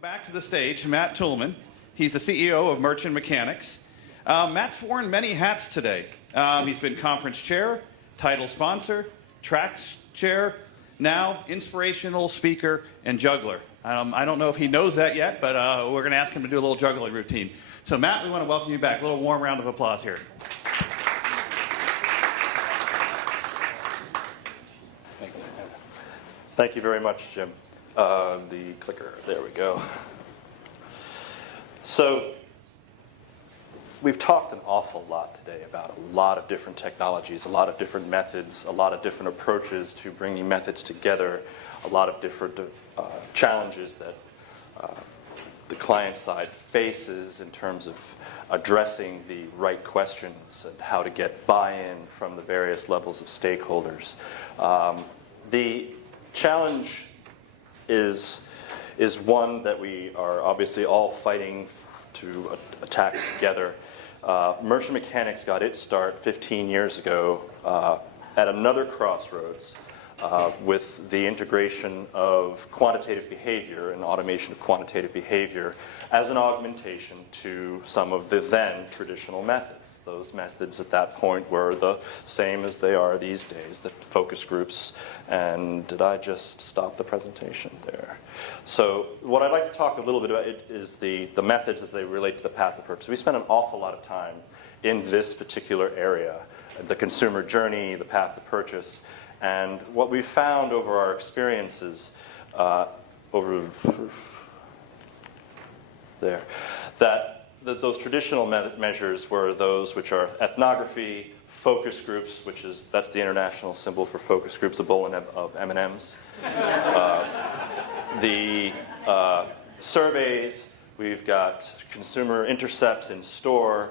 Welcome back to the stage, Matt Tullman. He's the CEO of Merchant Mechanics. Matt's worn many hats today. He's been conference chair, title sponsor, tracks chair, now inspirational speaker and juggler. I don't know if he knows that yet, but we're going to ask him to do a little juggling routine. So Matt, we want to welcome you back. A little warm round of applause here. Thank you very much, Jim. The clicker, there we go. So we've talked an awful lot today about a lot of different technologies, a lot of different methods, a lot of different approaches to bringing methods together, a lot of different challenges that the client side faces in terms of addressing the right questions and how to get buy-in from the various levels of stakeholders. The challenge is one that we are obviously all fighting to attack together. Merchant Mechanics got its start 15 years ago at another crossroads with the integration of quantitative behavior and automation of quantitative behavior as an augmentation to some of the then traditional methods. Those methods at that point were the same as they are these days, the focus groups. And did I just stop the presentation there? So what I'd like to talk a little bit about is the methods as they relate to the path to purchase. We spent an awful lot of time in this particular area, the consumer journey, the path to purchase. And what we found over our experiences those traditional measures were those which are ethnography, focus groups, that's the international symbol for focus groups, a bowl of M&Ms. The surveys, we've got consumer intercepts in store.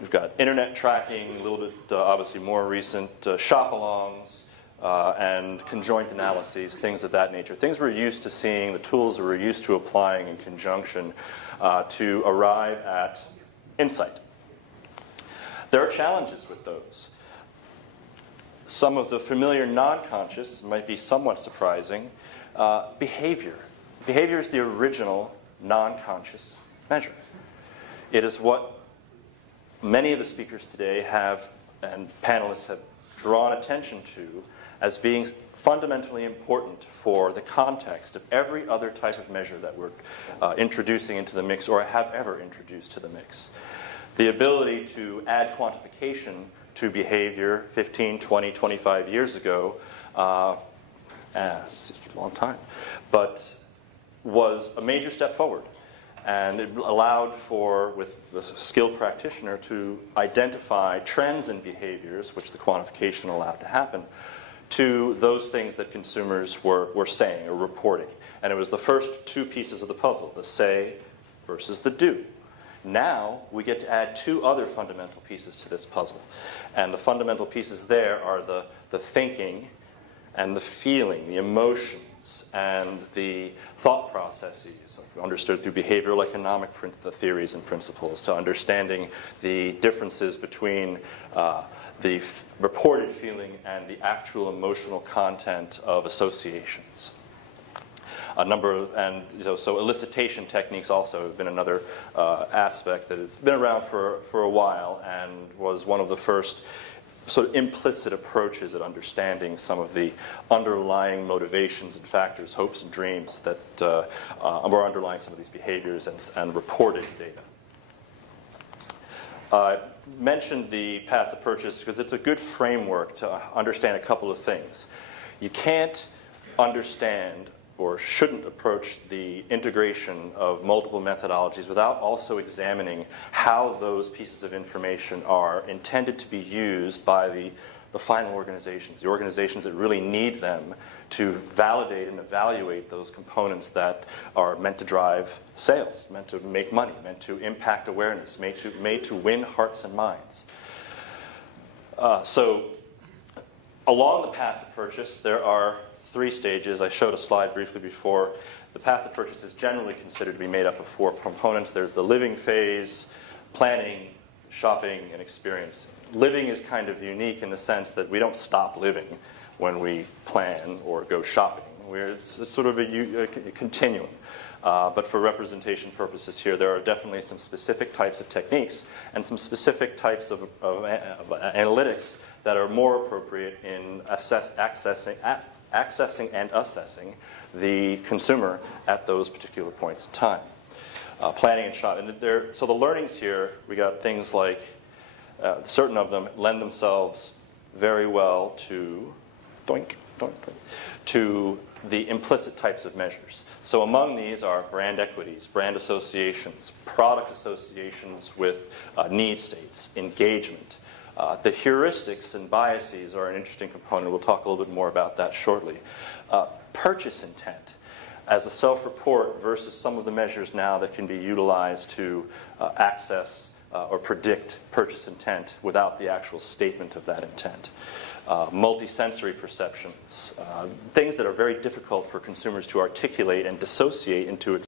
We've got internet tracking, a little bit obviously more recent shop-alongs, and conjoint analyses, things of that nature. Things we're used to seeing, the tools that we're used to applying in conjunction to arrive at insight. There are challenges with those. Some of the familiar non-conscious might be somewhat surprising. Behavior. Behavior is the original non-conscious measure. It is what many of the speakers today have, and panelists have drawn attention to, as being fundamentally important for the context of every other type of measure that we're introducing into the mix or have ever introduced to the mix. The ability to add quantification to behavior 15, 20, 25 years ago, it's a long time, but was a major step forward. And it allowed for, with the skilled practitioner, to identify trends in behaviors, which the quantification allowed to happen, to those things that consumers were saying or reporting. And it was the first two pieces of the puzzle, the say versus the do. Now we get to add two other fundamental pieces to this puzzle. And the fundamental pieces there are the thinking and the feeling, the emotions, and the thought processes, understood through behavioral economic theories and principles, to understanding the differences between the reported feeling and the actual emotional content of associations. So elicitation techniques also have been another aspect that has been around for a while and was one of the first sort of implicit approaches at understanding some of the underlying motivations and factors, hopes and dreams that were underlying some of these behaviors and reported data. I mentioned the path to purchase because it's a good framework to understand a couple of things. You can't understand or shouldn't approach the integration of multiple methodologies without also examining how those pieces of information are intended to be used by the final organizations, the organizations that really need them to validate and evaluate those components that are meant to drive sales, meant to make money, meant to impact awareness, made to win hearts and minds. So along the path to purchase, there are three stages. I showed a slide briefly before. The path to purchase is generally considered to be made up of four components. There's the living phase, planning, shopping, and experiencing. Living is kind of unique in the sense that we don't stop living when we plan or go shopping. It's sort of a continuum. But for representation purposes here, there are definitely some specific types of techniques and some specific types of analytics that are more appropriate in accessing and assessing the consumer at those particular points in time. Planning and shopping. So the learnings here, we got things like certain of them lend themselves very well to to the implicit types of measures. So among these are brand equities, brand associations, product associations with need states, engagement. The heuristics and biases are an interesting component. We'll talk a little bit more about that shortly. Purchase intent as a self-report versus some of the measures now that can be utilized to access or predict purchase intent without the actual statement of that intent. Multisensory perceptions, things that are very difficult for consumers to articulate and dissociate into